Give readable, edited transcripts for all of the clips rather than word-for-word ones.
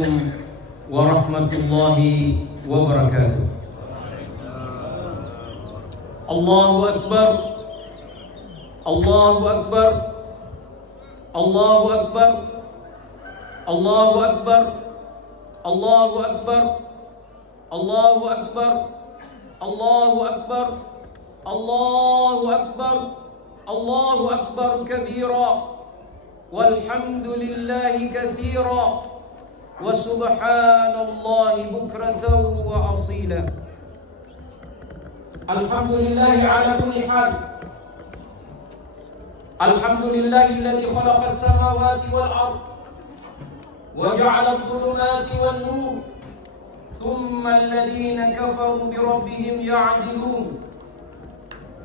عليكم ورحمة الله وبركاته. الله أكبر الله أكبر الله أكبر الله أكبر الله أكبر الله أكبر الله أكبر الله أكبر الله أكبر كبيرا والحمد لله كثيرا وسبحان الله بكرة وأصيلا. الحمد لله على كل حال. الحمد لله الذي خلق السماوات والأرض وجعل الظلمات والنور ثم الذين كفروا بربهم يعدلون.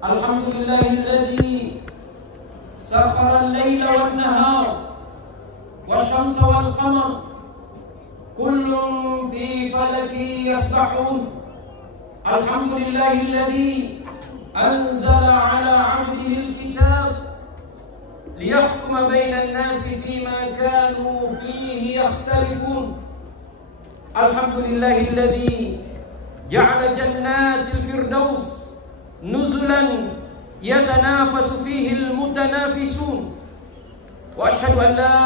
الحمد لله الذي سخر الليل والنهار والشمس والقمر كل في فلك يسبحون. الحمد لله الذي أنزل على عبده الكتاب ليحكم بين الناس فيما كانوا فيه يختلفون. الحمد لله الذي جعل جنات الفردوس نزلا يتنافس فيه المتنافسون. وأشهد أن لا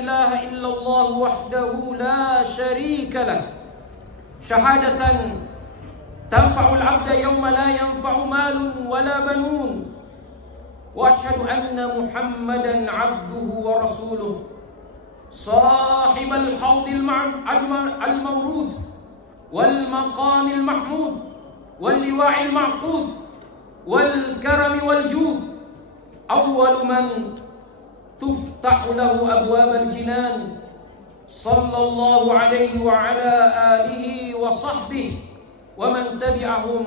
إله إلا الله وحده لا شريك له شهادة تنفع العبد يوم لا ينفع مال ولا بنون. وأشهد أن محمدا عبده ورسوله صاحب الحوض المورود والمقام المحمود واللواء المعقود والكرم والجود، أول من تفتح له أبواب الجنان، صلى الله عليه وعلى آله وصحبه ومن تبعهم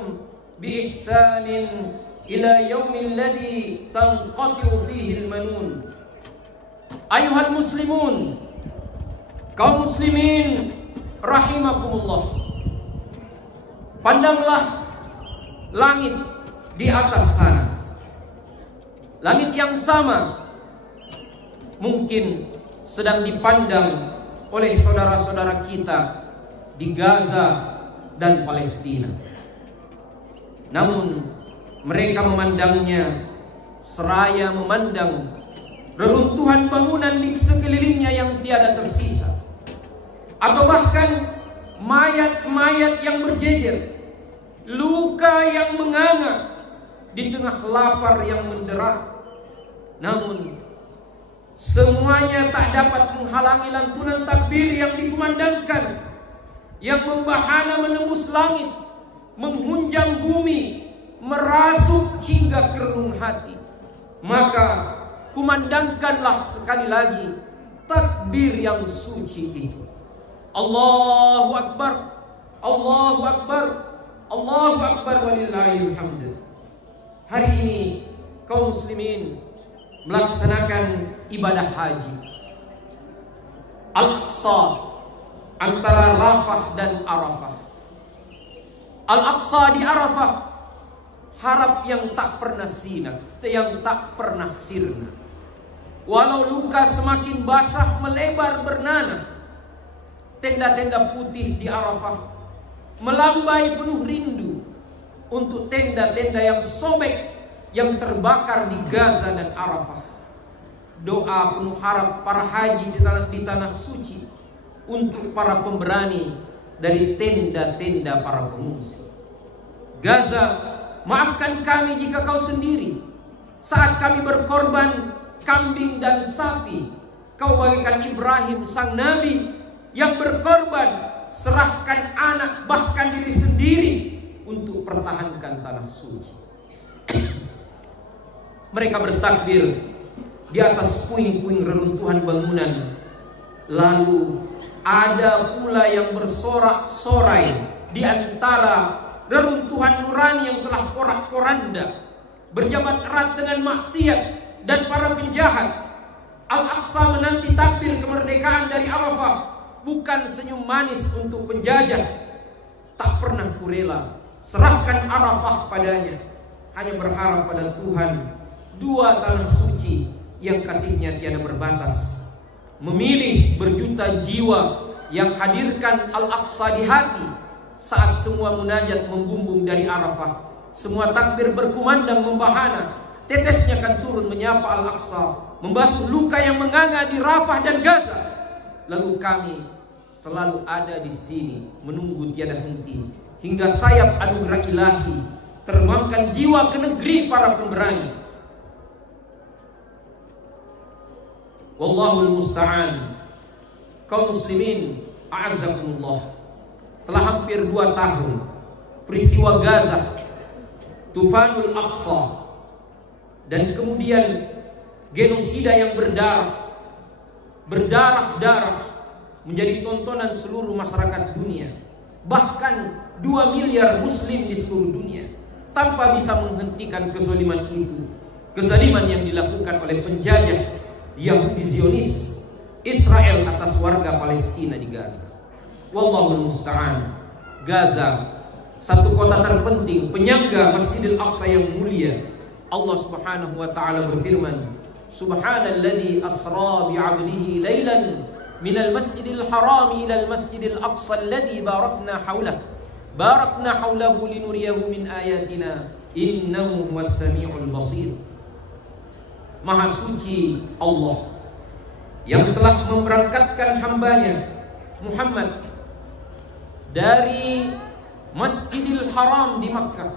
بإحسان إلى يوم الذي تنقطع فيه المنون. أيها المسلمون، kaum muslimin rahimakumullah, pandanglah langit di atas sana. Langit yang sama mungkin sedang dipandang oleh saudara-saudara kita di Gaza dan Palestina. Namun mereka memandangnya seraya memandang reruntuhan bangunan di sekelilingnya yang tiada tersisa, atau bahkan mayat-mayat yang berjejer, luka yang menganga di tengah lapar yang mendera. Namun semuanya tak dapat menghalangi lantunan takbir yang dikumandangkan, yang membahana menembus langit, menghunjam bumi, merasuk hingga ke relung hati. Maka kumandangkanlah sekali lagi takbir yang suci itu. Allahu Akbar, Allahu Akbar, Allahu Akbar walillahil hamd. Hari ini kaum muslimin melaksanakan ibadah haji Al-Aqsa, antara Rafah dan Arafah. Al-Aqsa di Arafah, harap yang tak pernah sirna, yang tak pernah sirna. Walau luka semakin basah melebar bernanah, tenda-tenda putih di Arafah melambai penuh rindu untuk tenda-tenda yang sobek yang terbakar di Gaza dan Arafah. Doa penuh harap para haji di tanah suci untuk para pemberani dari tenda-tenda para pengungsi. Gaza, maafkan kami jika kau sendiri. Saat kami berkorban kambing dan sapi, kau bagaikan Ibrahim sang nabi yang berkorban, serahkan anak bahkan diri sendiri untuk pertahankan tanah suci. Mereka bertakbir di atas puing-puing reruntuhan bangunan. Lalu ada pula yang bersorak-sorai di antara reruntuhan nurani yang telah porak-poranda, berjabat erat dengan maksiat dan para penjahat. Al-Aqsa menanti takbir kemerdekaan dari Arafah, bukan senyum manis untuk penjajah. Tak pernah kurela, serahkan Arafah padanya. Hanya berharap pada Tuhan, dua tanah suci yang kasihnya tiada berbatas. Memilih berjuta jiwa yang hadirkan Al-Aqsa di hati saat semua munajat membumbung dari Arafah, semua takbir berkumandang membahana, tetesnya akan turun menyapa Al-Aqsa, membasuh luka yang menganga di Rafah dan Gaza. Lalu kami selalu ada di sini menunggu tiada henti hingga sayap anugerah ilahi terbangkan jiwa ke negeri para pemberani. Wallahul musta'an. Kaum muslimin a'azzakumullah, telah hampir 2 tahun peristiwa Gaza, Tufanul Aqsa, dan kemudian genosida yang berdarah-darah menjadi tontonan seluruh masyarakat dunia, bahkan 2 miliar muslim di seluruh dunia, tanpa bisa menghentikan kezaliman itu, kezaliman yang dilakukan oleh penjajah Yahudi Zionis Israel atas warga Palestina di Gaza. Wallahul musta'an. Gaza, satu kota terpenting, penyangga Masjidil Aqsa yang mulia. Allah Subhanahu wa taala berfirman, Subhanalladzi asra bi'abdihi lailan minal masjidil haram ilal masjidil aqsa alladzi barakna haulahu linuriyahu min ayatina innahu huwas samiul basir. Maha suci Allah yang telah memberangkatkan hambanya Muhammad dari Masjidil Haram di Makkah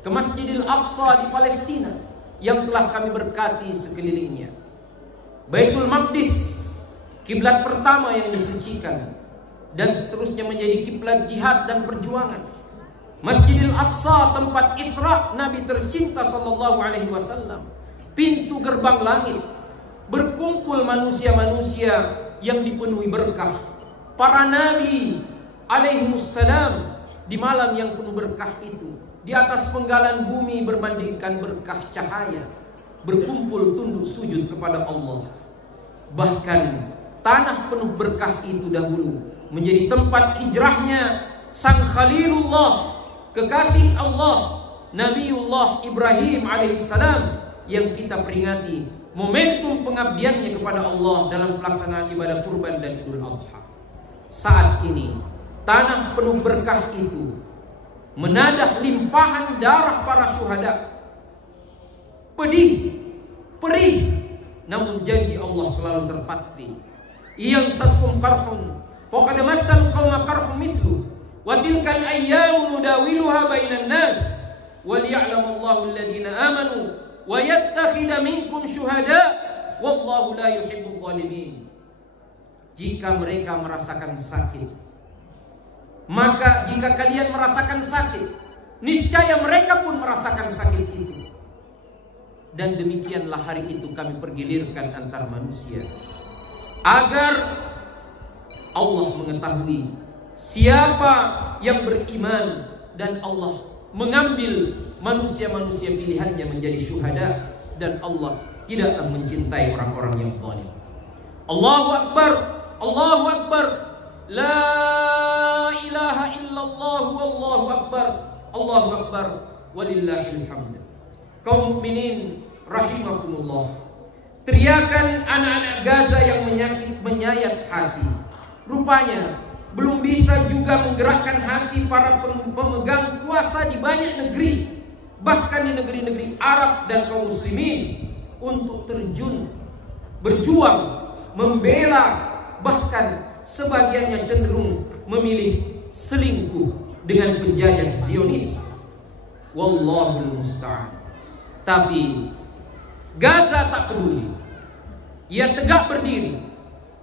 ke Masjidil Aqsa di Palestina yang telah kami berkati sekelilingnya. Baitul Maqdis, kiblat pertama yang disucikan dan seterusnya menjadi kiblat jihad dan perjuangan. Masjidil Aqsa, tempat Isra Nabi tercinta sallallahu alaihi wasallam, pintu gerbang langit, berkumpul manusia-manusia yang dipenuhi berkah. Para nabi alaihimussalam di malam yang penuh berkah itu, di atas penggalan bumi berbandingkan berkah cahaya, berkumpul tunduk sujud kepada Allah. Bahkan tanah penuh berkah itu dahulu menjadi tempat hijrahnya sang Khalilullah, kekasih Allah, Nabiullah Ibrahim alaihissalam, yang kita peringati momentum pengabdiannya kepada Allah dalam pelaksanaan ibadah kurban dan Idul Adha. Saat ini tanah penuh berkah itu menadah limpahan darah para syuhada. Pedih, perih, namun janji Allah selalu terpatri. Iyam saskum karhun faqad massal qauma karhum mithlu wa tilkal ayyamu nudawiluha bainan nas wa liya'lamu Allahu alladhina amanu wa yattakhidha minkum syuhada wallahu la yuhibbul zalimin. Jika mereka merasakan sakit, maka jika kalian merasakan sakit, niscaya mereka pun merasakan sakit itu. Dan demikianlah hari itu kami pergilirkan antar manusia, agar Allah mengetahui siapa yang beriman, dan Allah mengambil manusia-manusia pilihannya menjadi syuhada, dan Allah tidaklah mencintai orang-orang yang zalim. Allahu Akbar, Allahu Akbar, la ilaha illallah, wallahu akbar, Allahu Akbar, walillahil hamd. Kaum mukminin rahimakumullah, teriakan anak-anak Gaza yang menyayat hati, rupanya belum bisa juga menggerakkan hati para pemegang kuasa di banyak negeri, bahkan di negeri-negeri Arab dan kaum muslimin, untuk terjun, berjuang, membela, bahkan sebagiannya cenderung memilih selingkuh dengan penjajah Zionis. Wallahul musta'an. Tapi Gaza tak peduli. Ia tegak berdiri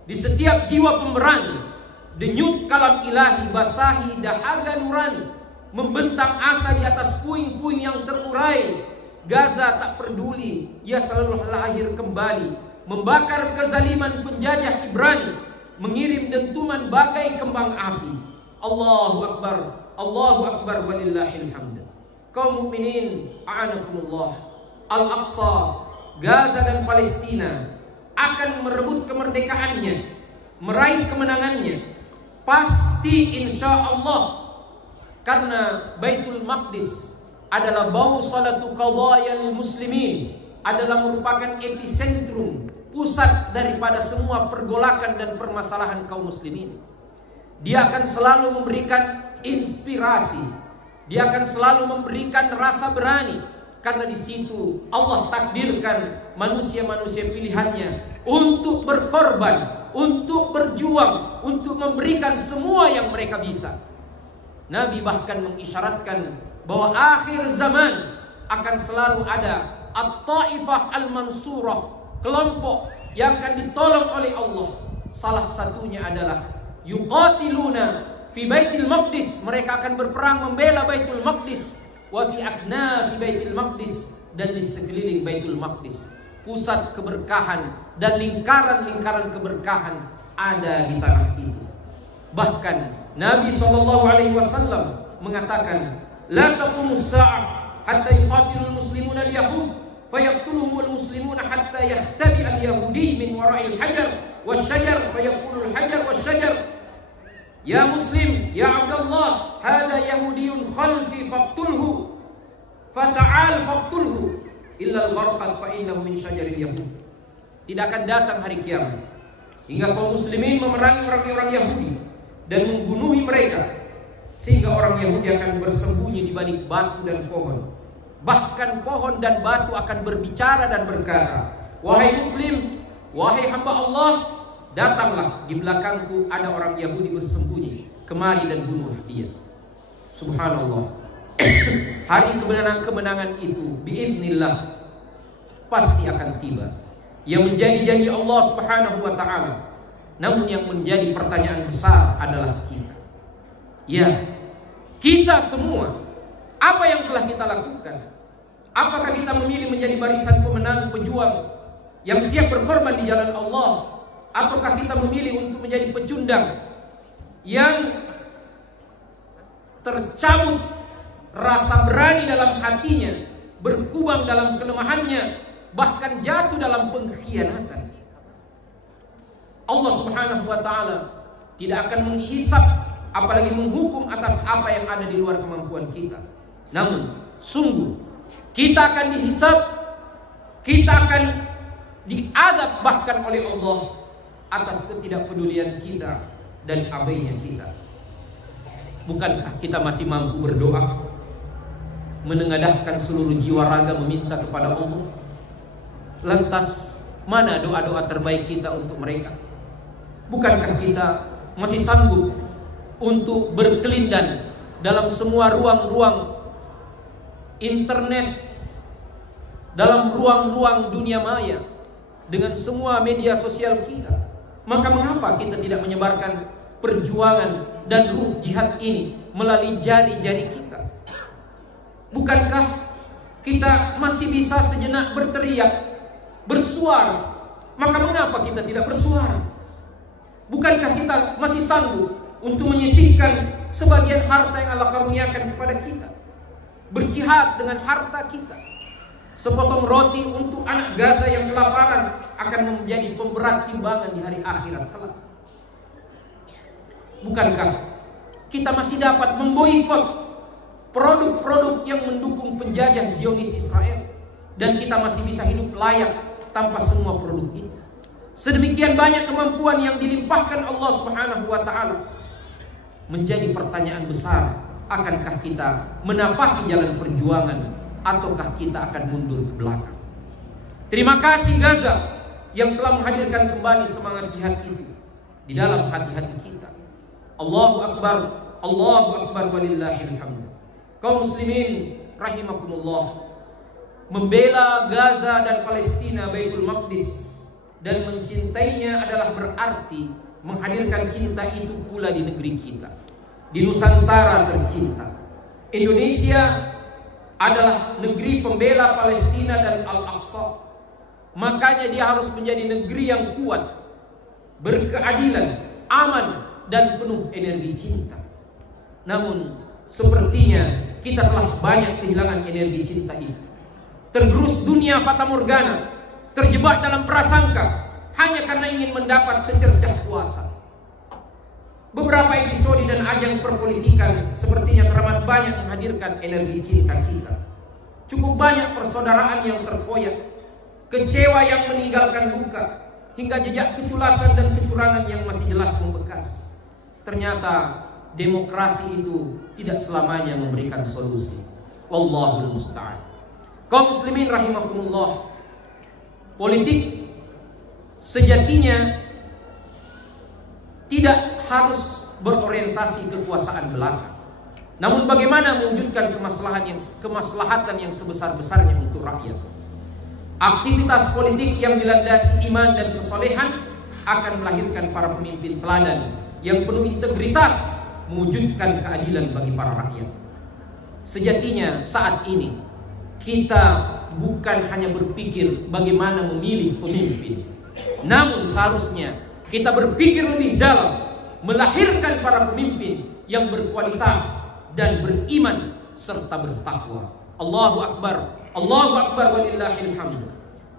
di setiap jiwa pemberani. Denyut kalam ilahi basahi dahaga nurani, membentang asa di atas puing-puing yang terurai. Gaza tak peduli, ia selalu lahir kembali, membakar kezaliman penjajah Ibrani, mengirim dentuman bagai kembang api. Allahu Akbar, Allahu Akbar, walillahil hamd. Kaum mukminin a'anakumullah, Al-Aqsa, Gaza dan Palestina akan merebut kemerdekaannya, meraih kemenangannya, pasti insya Allah, karena Baitul Maqdis adalah bawsalatu qadayal muslimin, adalah merupakan epicentrum, pusat daripada semua pergolakan dan permasalahan kaum muslimin. Dia akan selalu memberikan inspirasi. Dia akan selalu memberikan rasa berani. Karena di situ Allah takdirkan manusia-manusia pilihannya untuk berkorban, untuk berjuang, untuk memberikan semua yang mereka bisa. Nabi bahkan mengisyaratkan bahwa akhir zaman akan selalu ada at-taifah al-mansurah, kelompok yang akan ditolong oleh Allah. Salah satunya adalah yuqatiluna fi Baitul Maqdis, mereka akan berperang membela Baitul Maqdis, wa fi aknafi Baitul Maqdis, dan di sekeliling Baitul Maqdis. Pusat keberkahan dan lingkaran-lingkaran keberkahan ada di tanah itu. Bahkan Nabi SAW mengatakan, la taqumus sa'ah hatta yuqatilul muslimuna al-yahud fayaqtuluhumul muslimuna hatta yahtabi al-yahudi min wara'il hajar wasyajar fayaqulul hajar wasyajar ya muslim ya Abdullah hadha yahudiyun khalfi faqtulhu fata'al faqtulhu illa al-gharqad fa innahu min syajaril yahud. Tidak akan datang hari kiamat hingga kaum muslimin memerangi orang-orang Yahudi dan membunuhi mereka, sehingga orang Yahudi akan bersembunyi di balik batu dan pohon. Bahkan pohon dan batu akan berbicara dan berkata, wahai muslim, wahai hamba Allah, datanglah, di belakangku ada orang Yahudi bersembunyi, kemari dan bunuh dia. Subhanallah. Hari kemenangan-kemenangan itu biiznillah pasti akan tiba. Yang menjadi janji Allah Subhanahu wa ta'ala. Namun yang menjadi pertanyaan besar adalah kita. Ya, kita semua, apa yang telah kita lakukan? Apakah kita memilih menjadi barisan pemenang, pejuang yang siap berkorban di jalan Allah? Ataukah kita memilih untuk menjadi pecundang yang tercabut rasa berani dalam hatinya, berkubang dalam kelemahannya, bahkan jatuh dalam pengkhianatan? Allah Subhanahu wa ta'ala tidak akan menghisap, apalagi menghukum atas apa yang ada di luar kemampuan kita. Namun sungguh kita akan dihisap, kita akan diadab bahkan oleh Allah atas ketidakpedulian kita dan abainya kita. Bukankah kita masih mampu berdoa, menengadahkan seluruh jiwa raga meminta kepada Allah? Lantas mana doa-doa terbaik kita untuk mereka? Bukankah kita masih sanggup untuk berkelindan dalam semua ruang-ruang internet, dalam ruang-ruang dunia maya, dengan semua media sosial kita? Maka mengapa kita tidak menyebarkan perjuangan dan ruh jihad ini melalui jari-jari kita? Bukankah kita masih bisa sejenak berteriak, bersuara? Maka mengapa kita tidak bersuara? Bukankah kita masih sanggup untuk menyisihkan sebagian harta yang Allah karuniakan kepada kita, berjihad dengan harta kita? Sepotong roti untuk anak Gaza yang kelaparan akan menjadi pemberat timbangan di hari akhirat kelak. Bukankah kita masih dapat memboikot produk-produk yang mendukung penjajah Zionis Israel, dan kita masih bisa hidup layak tanpa semua produk itu? Sedemikian banyak kemampuan yang dilimpahkan Allah Subhanahu wa ta'ala. Menjadi pertanyaan besar, akankah kita menapaki jalan perjuangan, ataukah kita akan mundur ke belakang? Terima kasih Gaza yang telah menghadirkan kembali semangat jihad itu di dalam hati-hati kita. Allahu Akbar, Allahu Akbar walillahil hamd. Kaum muslimin rahimakumullah, membela Gaza dan Palestina, Baitul Maqdis, dan mencintainya adalah berarti menghadirkan cinta itu pula di negeri kita, di Nusantara tercinta. Indonesia adalah negeri pembela Palestina dan Al-Aqsa. Makanya dia harus menjadi negeri yang kuat, berkeadilan, aman, dan penuh energi cinta. Namun sepertinya kita telah banyak kehilangan energi cinta itu. Tergerus dunia fata morgana, terjebak dalam prasangka hanya karena ingin mendapat secercah kuasa. Beberapa episode dan ajang perpolitikan sepertinya teramat banyak menghadirkan energi cinta kita. Cukup banyak persaudaraan yang terkoyak, kecewa yang meninggalkan luka, hingga jejak keculasan dan kecurangan yang masih jelas membekas. ternyata demokrasi itu tidak selamanya memberikan solusi. Wallahul musta'an. Kaum muslimin rahimakumullah, politik sejatinya tidak harus berorientasi kekuasaan belaka. Namun bagaimana mewujudkan kemaslahatan yang sebesar-besarnya untuk rakyat. Aktivitas politik yang dilandasi iman dan kesolehan akan melahirkan para pemimpin teladan yang penuh integritas, mewujudkan keadilan bagi para rakyat. Sejatinya saat ini kita bukan hanya berpikir bagaimana memilih pemimpin, namun seharusnya kita berpikir lebih dalam, melahirkan para pemimpin yang berkualitas dan beriman serta bertakwa. Allahu Akbar, Allahu Akbar walillahil hamd.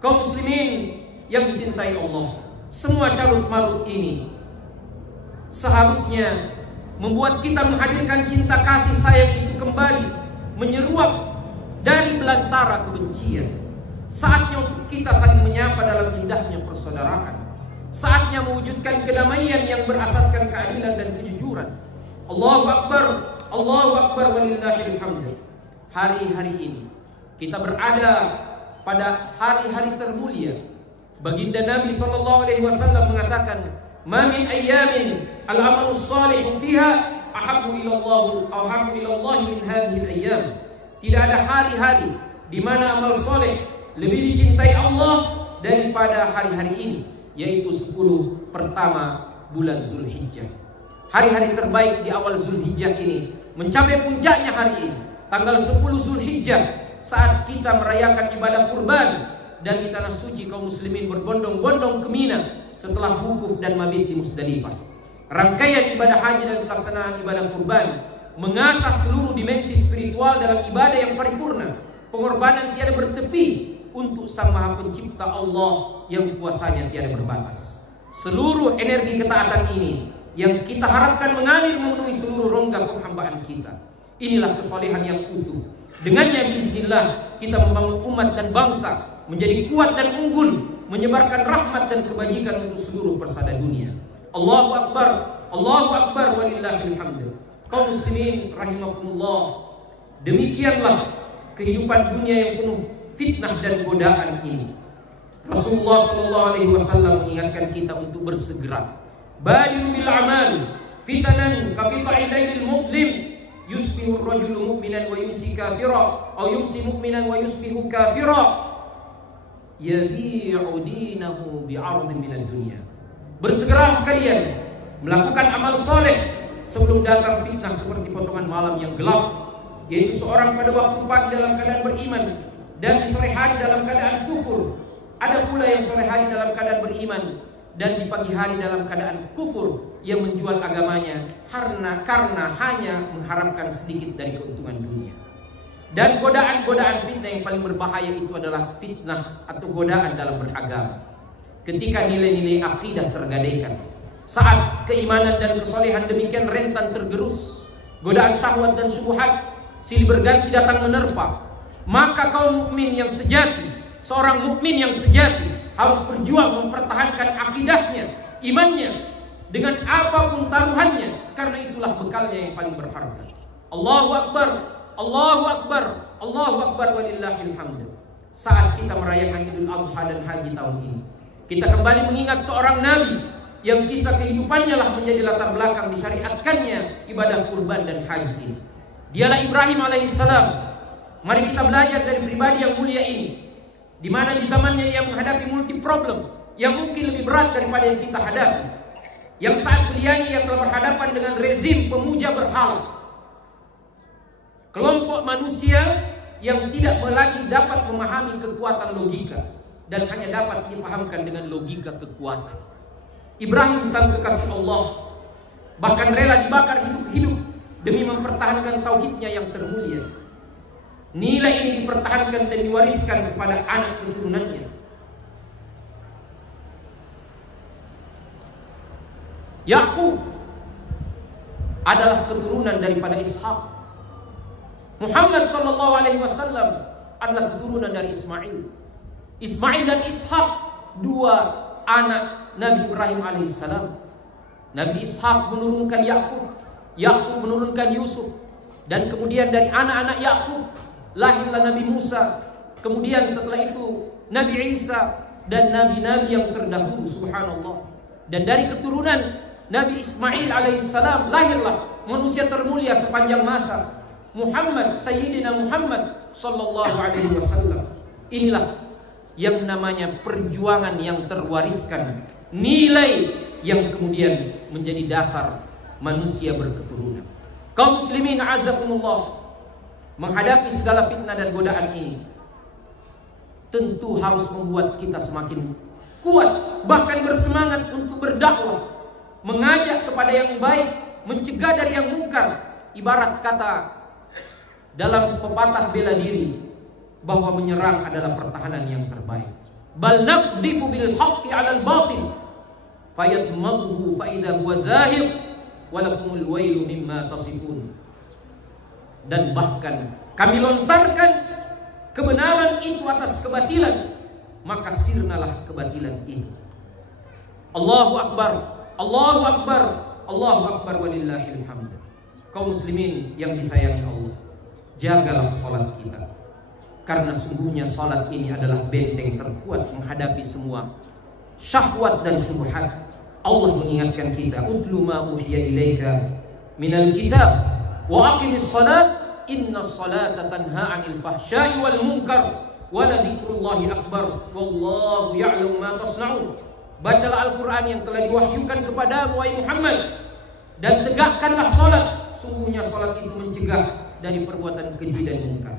Kaum muslimin yang dicintai Allah, semua carut marut ini seharusnya membuat kita menghadirkan cinta kasih sayang itu kembali menyeruak dari belantara kebencian. Saatnya untuk kita saling menyapa dalam indahnya persaudaraan. Saatnya mewujudkan kedamaian yang berasaskan keadilan dan kejujuran. Allahu Akbar, Allahu Akbar walillahil hamd. Hari-hari ini kita berada pada hari-hari termulia. Baginda Nabi SAW mengatakan, "Ma min ayyamin al-amalu salih fiha ahabbu ila Allah min hadhihi al-ayyam." Tidak ada hari-hari di mana amal soleh lebih dicintai Allah daripada hari-hari ini, yaitu 10 pertama bulan Zulhijjah. Hari-hari terbaik di awal Zulhijjah ini mencapai puncaknya hari ini, tanggal 10 Zulhijjah, saat kita merayakan ibadah kurban dan di tanah suci kaum muslimin berbondong-bondong ke Mina setelah wukuf dan mabit di Musdalifah. Rangkaian ibadah haji dan pelaksanaan ibadah kurban mengasah seluruh dimensi spiritual dalam ibadah yang paripurna, pengorbanan tiada bertepi untuk Sang Maha Pencipta Allah yang kuasanya tiada berbatas. Seluruh energi ketaatan ini yang kita harapkan mengalir memenuhi seluruh rongga penghambaan kita. Inilah kesolehan yang utuh. Dengannya biiznillah kita membangun umat dan bangsa menjadi kuat dan unggul, menyebarkan rahmat dan kebajikan untuk seluruh persada dunia. Allahu Akbar, Allahu Akbar walillahil hamd. Kaum muslimin rahimakumullah, demikianlah kehidupan dunia yang penuh fitnah dan godaan ini. Rasulullah SAW mengingatkan kita untuk bersegera. Badiru bil amal fitanan kaqita'il lailil mudlim yusbihu ar-rajulu mu'minan wa yumsi kafira aw yumsi mu'minan wa yusbihu kafira yabi'u dinahu bi'ardin minad dunya. Bersegera kalian melakukan amal soleh sebelum datang fitnah seperti potongan malam yang gelap, yaitu seorang pada waktu pagi dalam keadaan beriman dan di sore hari dalam keadaan kufur. Ada pula yang sore hari dalam keadaan beriman dan di pagi hari dalam keadaan kufur, yang menjual agamanya karena hanya mengharapkan sedikit dari keuntungan dunia. Dan godaan-godaan fitnah yang paling berbahaya itu adalah fitnah atau godaan dalam beragama. Ketika nilai-nilai akidah tergadaikan, saat keimanan dan kesolehan demikian rentan tergerus, godaan syahwat dan syubhat silih berganti datang menerpa, maka kaum mukmin yang sejati, seorang mukmin yang sejati harus berjuang mempertahankan akidahnya, imannya dengan apapun taruhannya, karena itulah bekalnya yang paling berharga. Allahu Akbar, Allahu Akbar, Allahu Akbar walillahil hamd. Saat kita merayakan Idul Adha dan Haji tahun ini, kita kembali mengingat seorang nabi yang kisah kehidupannya lah menjadi latar belakang disyariatkannya ibadah kurban dan haji ini. Dialah Ibrahim alaihissalam. Mari kita belajar dari pribadi yang mulia ini, di mana di zamannya ia menghadapi multi problem yang mungkin lebih berat daripada yang kita hadapi. Yang saat beliau ia telah berhadapan dengan rezim pemuja berhala, kelompok manusia yang tidak lagi dapat memahami kekuatan logika dan hanya dapat dipahamkan dengan logika kekuatan. Ibrahim sang kekasih Allah bahkan rela dibakar hidup-hidup demi mempertahankan tauhidnya yang termulia. Nilai ini dipertahankan dan diwariskan kepada anak keturunannya. Yakub adalah keturunan daripada Ishak. Muhammad SAW adalah keturunan dari Ismail. Ismail dan Ishak, dua anak Nabi Ibrahim alaihissalam. Nabi Ishak menurunkan Yakub, Yakub menurunkan Yusuf, dan kemudian dari anak-anak Yakub lahirlah Nabi Musa. Kemudian setelah itu Nabi Isa dan nabi-nabi yang terdahulu, subhanallah. Dan dari keturunan Nabi Ismail alaihissalam lahirlah manusia termulia sepanjang masa, Muhammad, Sayyidina Muhammad sallallahu alaihi wasallam. Inilah yang namanya perjuangan yang terwariskan, nilai yang kemudian menjadi dasar manusia berketurunan. Kaum muslimin azakumullah, menghadapi segala fitnah dan godaan ini tentu harus membuat kita semakin kuat, bahkan bersemangat untuk berdakwah, mengajak kepada yang baik, mencegah dari yang mungkar. Ibarat kata dalam pepatah bela diri bahwa menyerang adalah pertahanan yang terbaik. Bal naqdifu bil haqqi 'alal batil fayadmaghu fa idza huwa zahir wa lakumul wailu mimma tasifun. Dan bahkan kami lontarkan kebenaran itu atas kebatilan, maka sirnalah kebatilan itu. Allahu Akbar, Allahu Akbar, Allahu Akbar walillahil hamd. Kaum muslimin yang disayangi Allah, jagalah salat kita, karena sungguhnya salat ini adalah benteng terkuat menghadapi semua syahwat dan syubhat. Allah mengingatkan kita, utlu ma uhiya ilaika minal kitab wa aqimis salat inna salata tanha 'anil fahsya'i wal munkar wa la dzikrullahi akbar wallahu ya'lamu ma tasna'un. Bacalah Al-Qur'an yang telah diwahyukan kepadamu wahai Muhammad, dan tegakkanlah salat. Sungguhnya salat itu mencegah dari perbuatan keji dan munkar.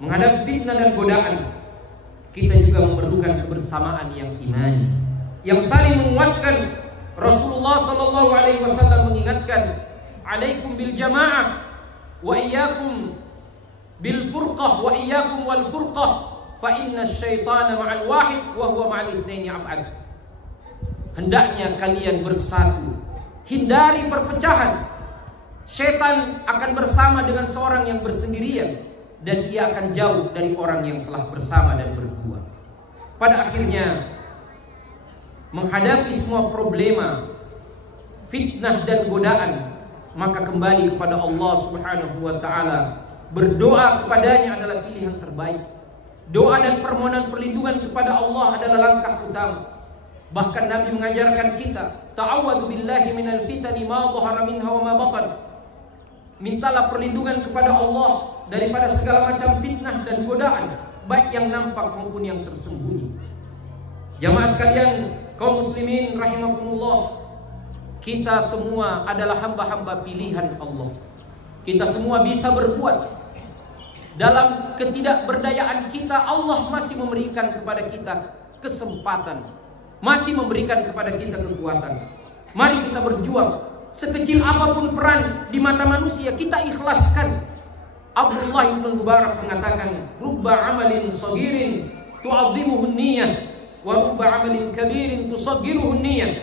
Menghadapi fitnah dan godaan, kita juga memerlukan kebersamaan yang imani, yang saling menguatkan. Rasulullah sallallahu alaihi wasallam mengingatkan, "Alaikum bil jamaah wa iyyakum bil furqah wa iyyakum wal furqah fa inna asyaitana ma'al wahid wa huwa ma'al itsnaini ab'ad." Hendaknya kalian bersatu, hindari perpecahan. Syaitan akan bersama dengan seorang yang bersendirian, dan ia akan jauh dari orang yang telah bersama dan berdua. Pada akhirnya, menghadapi semua problema, fitnah dan godaan, maka kembali kepada Allah Subhanahu wa ta'ala. Berdoa kepadanya adalah pilihan terbaik. Doa dan permohonan perlindungan kepada Allah adalah langkah utama. Bahkan Nabi mengajarkan kita, ta'awwadhu billahi minal fitani ma dhahara minha wa ma batan. Mintalah perlindungan kepada Allah daripada segala macam fitnah dan godaan, baik yang nampak maupun yang tersembunyi. Jamaah sekalian, kaum muslimin rahimakumullah, kita semua adalah hamba-hamba pilihan Allah. Kita semua bisa berbuat. Dalam ketidakberdayaan kita, Allah masih memberikan kepada kita kesempatan, masih memberikan kepada kita kekuatan. Mari kita berjuang. Sekecil apapun peran di mata manusia, kita ikhlaskan. Abdullah bin Mubarak mengatakan, "Rubba amalin sagirin tu'azzimuhu niyyah wa rubba amalin kabirin tusaggiruhu niyyah."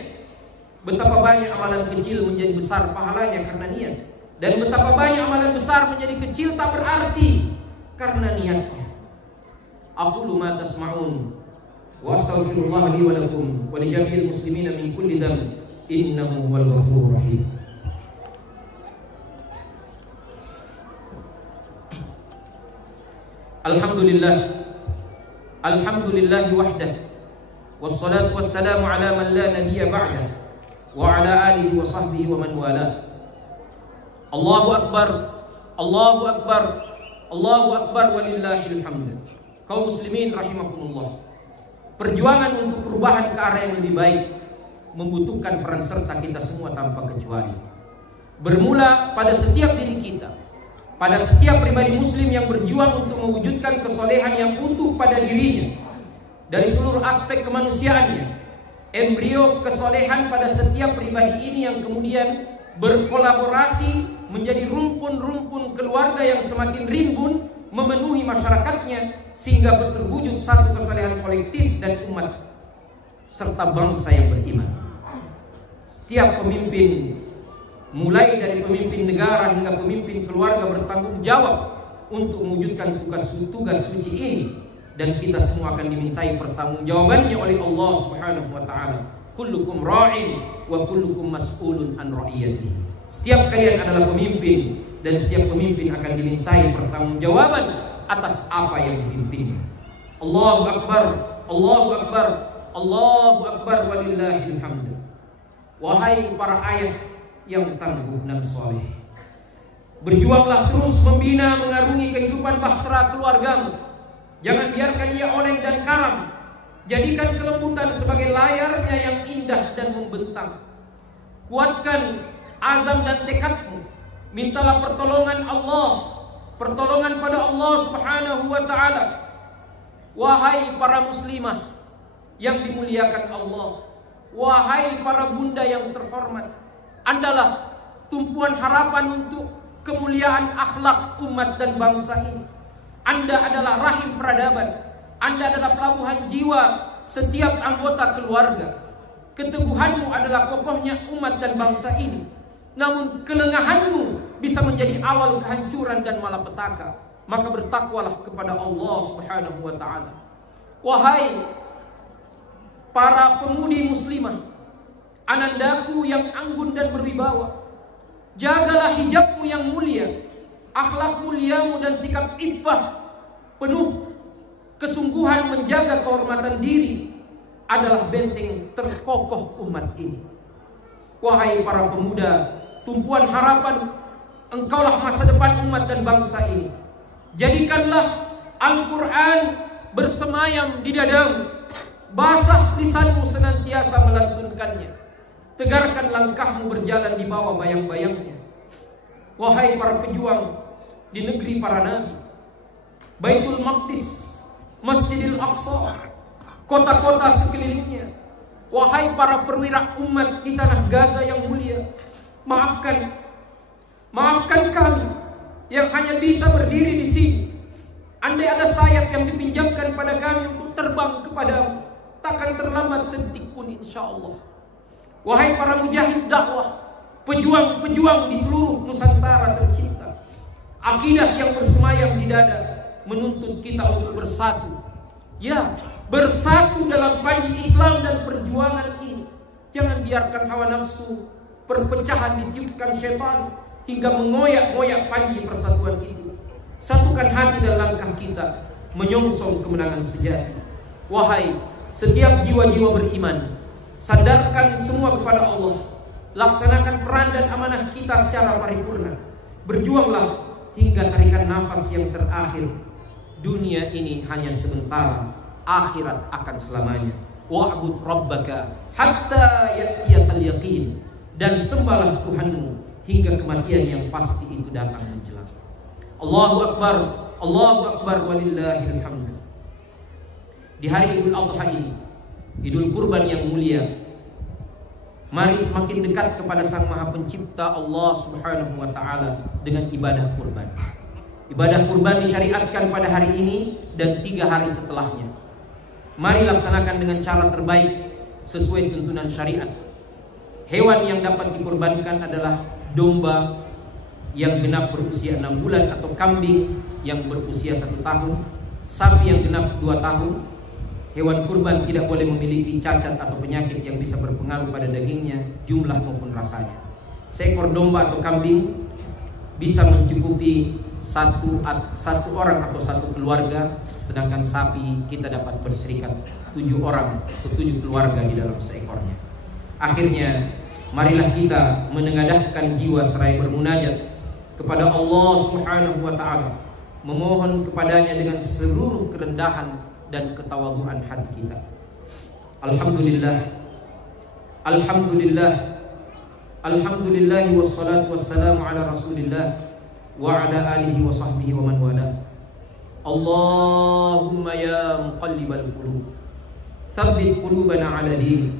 Betapa banyak amalan kecil menjadi besar pahalanya karena niat, dan betapa banyak amalan besar menjadi kecil tak berarti karena niatnya. Aqulu ma tasma'un wa astaghfirullah li wa lakum wa li jami'il muslimina min kulli dhanb innahu huwal ghafurur rahim. Alhamdulillah, alhamdulillah wahdah, wassalatu wassalamu ala man la nabiyya ba'dah wa ala alihi wa sahbihi wa man walah. Allahu akbar, Allahu akbar, Allahu akbar walillahil hamd. Kaum muslimin rahimakumullah, perjuangan untuk perubahan ke arah yang lebih baik membutuhkan peran serta kita semua tanpa kecuali. Bermula pada setiap diri kita, pada setiap pribadi muslim yang berjuang untuk mewujudkan kesolehan yang utuh pada dirinya dari seluruh aspek kemanusiaannya. Embrio kesolehan pada setiap pribadi ini yang kemudian berkolaborasi menjadi rumpun-rumpun keluarga yang semakin rimbun memenuhi masyarakatnya, sehingga terwujud satu kesolehan kolektif dan umat serta bangsa yang beriman. Setiap pemimpin, mulai dari pemimpin negara hingga pemimpin keluarga, bertanggung jawab untuk mewujudkan tugas suci ini, dan kita semua akan dimintai pertanggungjawabannya oleh Allah Subhanahu wa taala. Kullukum ra'in wa kullukum mas'ulun an ra'iyatihi. Setiap kalian adalah pemimpin dan setiap pemimpin akan dimintai pertanggungjawaban atas apa yang dipimpinnya. Allahu akbar, Allahu akbar, Allahu akbar walillahil hamd. Wahai para ayah yang tangguh dan soleh, berjuanglah terus membina mengarungi kehidupan bahtera keluargamu. Jangan biarkan ia oleng dan karam. Jadikan kelembutan sebagai layarnya yang indah dan membentang. Kuatkan azam dan tekadmu. Mintalah pertolongan Allah, pertolongan pada Allah Subhanahu wa taala. Wahai para muslimah yang dimuliakan Allah, wahai para bunda yang terhormat, Andalah tumpuan harapan untuk kemuliaan akhlak umat dan bangsa ini. Anda adalah rahim peradaban. Anda adalah pelabuhan jiwa setiap anggota keluarga. Keteguhanmu adalah kokohnya umat dan bangsa ini. Namun kelengahanmu bisa menjadi awal kehancuran dan malapetaka. Maka bertakwalah kepada Allah Subhanahu wa ta'ala. Wahai para pemudi muslimah, anandaku yang anggun dan berwibawa, jagalah hijabmu yang mulia, akhlak muliamu dan sikap iffah penuh kesungguhan menjaga kehormatan diri adalah benteng terkokoh umat ini. Wahai para pemuda, tumpuan harapan, engkaulah masa depan umat dan bangsa ini. Jadikanlah Al-Quran bersemayam di dadamu, basah lisanmu senantiasa melantunkannya, tegarkan langkahmu berjalan di bawah bayang-bayangnya. Wahai para pejuang di negeri para nabi, Baitul Maqdis, Masjidil Aqsa, kota-kota sekelilingnya. Wahai para perwira umat di tanah Gaza yang mulia, maafkan kami yang hanya bisa berdiri di sini. Andai ada sayap yang dipinjamkan pada kami untuk terbang kepadamu, takkan terlambat sedetik pun insyaallah. Wahai para mujahid dakwah, pejuang-pejuang di seluruh Nusantara tercinta, akidah yang bersemayam di dada menuntut kita untuk bersatu. Ya, bersatu dalam panji Islam dan perjuangan ini. Jangan biarkan hawa nafsu, perpecahan ditiupkan syaitan hingga mengoyak-ngoyak panji persatuan itu. Satukan hati dan langkah kita menyongsong kemenangan sejati. Wahai setiap jiwa-jiwa beriman, sandarkan semua kepada Allah. Laksanakan peran dan amanah kita secara paripurna. Berjuanglah hingga tarikan nafas yang terakhir. Dunia ini hanya sementara, akhirat akan selamanya. Wa'bud rabbaka hatta ya'tiyakal yaqin. Dan sembahlah Tuhanmu hingga kematian yang pasti itu datang menjelang. Allahu Akbar walillahil hamd. Di hari Idul Adha ini, Idul Kurban yang mulia, mari semakin dekat kepada Sang Maha Pencipta Allah Subhanahu wa ta'ala dengan ibadah kurban. Ibadah kurban disyariatkan pada hari ini dan 3 hari setelahnya. Mari laksanakan dengan cara terbaik sesuai tuntunan syariat. Hewan yang dapat dikurbankan adalah domba yang genap berusia 6 bulan atau kambing yang berusia 1 tahun, sapi yang genap 2 tahun. Hewan kurban tidak boleh memiliki cacat atau penyakit yang bisa berpengaruh pada dagingnya, jumlah maupun rasanya. Seekor domba atau kambing bisa mencukupi satu orang atau satu keluarga, sedangkan sapi kita dapat berserikat 7 orang atau 7 keluarga di dalam seekornya. Akhirnya, marilah kita menengadahkan jiwa seraya bermunajat kepada Allah Subhanahu wa ta'ala, memohon kepadanya dengan seluruh kerendahan dan ketawaduan hati kita. Alhamdulillah, Alhamdulillah, Alhamdulillah, wassalatu wassalamu ala Rasulillah wa ala alihi wa sahbihi wa man wala. Allahumma ya muqallibal qulub, tsabbit qulubana ala dinik.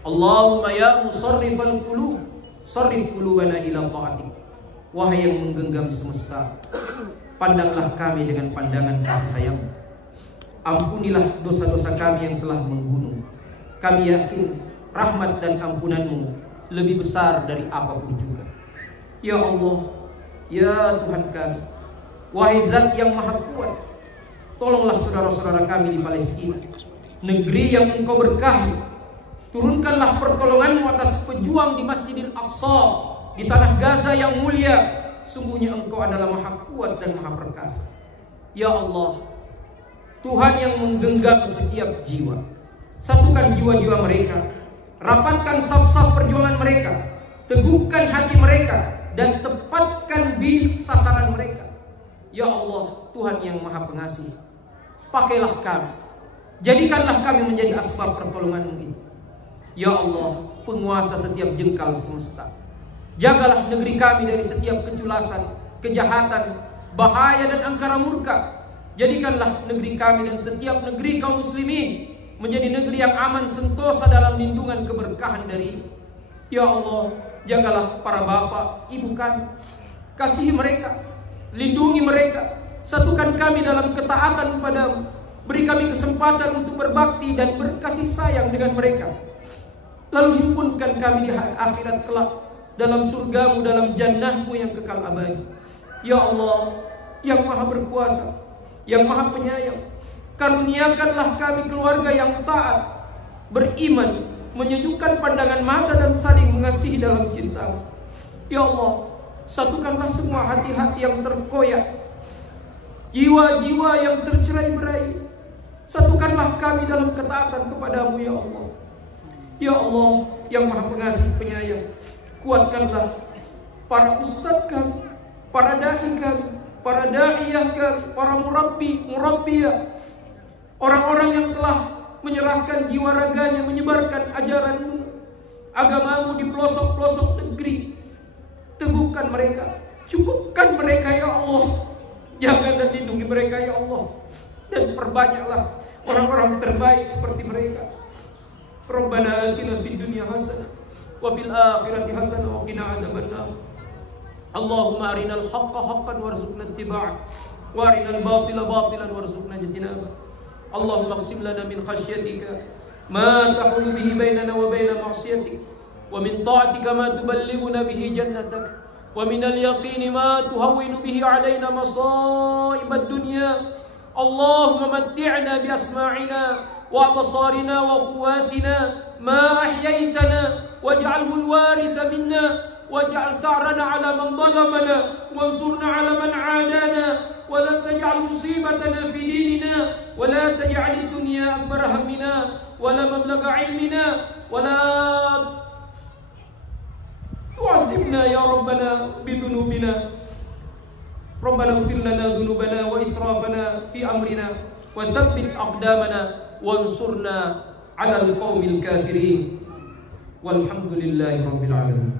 Allahumma ya musarrifal qulub, sarrif qulubana ila ta'atik. Wahai yang menggenggam semesta, pandanglah kami dengan pandangan kasih sayang. Ampunilah dosa-dosa kami yang telah menggunung. Kami yakin rahmat dan ampunanmu lebih besar dari apapun juga. Ya Allah, ya Tuhan kami, wahai Zat yang maha kuat, tolonglah saudara-saudara kami di Palestina, negeri yang Engkau berkahi. Turunkanlah pertolongan-Mu atas pejuang di Masjidil Aqsa, di tanah Gaza yang mulia. Sungguhnya Engkau adalah Maha Kuat dan Maha Perkasa. Ya Allah, Tuhan yang menggenggam setiap jiwa, satukan jiwa-jiwa mereka, rapatkan saf-saf perjuangan mereka, teguhkan hati mereka, dan tepatkan bidik sasaran mereka. Ya Allah, Tuhan yang Maha Pengasih, pakailah kami, jadikanlah kami menjadi asbab pertolongan-Mu itu. Ya Allah, penguasa setiap jengkal semesta, jagalah negeri kami dari setiap keculasan, kejahatan, bahaya dan angkara murka. Jadikanlah negeri kami dan setiap negeri kaum muslimin menjadi negeri yang aman sentosa dalam lindungan keberkahan dari-Mu. Ya Allah, jagalah para bapak, ibu kami, kasihi mereka, lindungi mereka, satukan kami dalam ketaatan kepada-Mu. Beri kami kesempatan untuk berbakti dan berkasih sayang dengan mereka. Lalu himpunkan kami di akhirat kelak dalam surga-Mu, dalam jannah-Mu yang kekal abadi. Ya Allah, yang Maha Berkuasa, yang Maha Penyayang, karuniakanlah kami keluarga yang taat, beriman, menyejukkan pandangan mata dan saling mengasihi dalam cinta-Mu. Ya Allah, satukanlah semua hati-hati yang terkoyak, jiwa-jiwa yang tercerai-berai. Satukanlah kami dalam ketaatan kepada-Mu, ya Allah. Ya Allah, yang Maha Pengasih Penyayang, kuatkanlah para ustadz kami, para dai kami, para da'iyah kami, para murabbiyah, orang-orang yang telah menyerahkan jiwa raganya menyebarkan ajaran-Mu, agama-Mu di pelosok-pelosok negeri. Teguhkan mereka, cukupkan mereka ya Allah, jaga dan lindungi mereka ya Allah, dan perbanyaklah orang-orang terbaik seperti mereka. Rabbana atina fid dunya hasanah wa fil akhirati hasanah wa qina adzabannar. Allahumma arinal haqqa haqqan warzuqna ittiba'ah wa arinal batila batilan warzuqna ijtinabah. Allahumma qsim lana min khashyatika ma tahulu bihi bainana wa baina ma'siyatik, wa min ta'atika ma tuballighuna bihi jannatak, wa min al-yaqini ma tuhawwinu bihi 'alaina masa'ib ad-dunya. Allahumma matti'na bi asma'ina wa absarina wa quwwatina ma ahyaytana waj'alhu al-waritha minna waj'al ta'rana 'ala man zalamana wansurna 'ala man 'adana wa la taj'al musibatana fi dinina wa la taj'al ad-dunya akbar hammina wa la mablagha 'ilmina wa la tu'adzibna ya rabbana bi dhunubina. Rabbana ighfir lana dhunubana wa israfana fi amrina wa thabbit aqdamana wansurna 'ala al-qaumil kafirin. Walhamdulillahi rabbil alamin.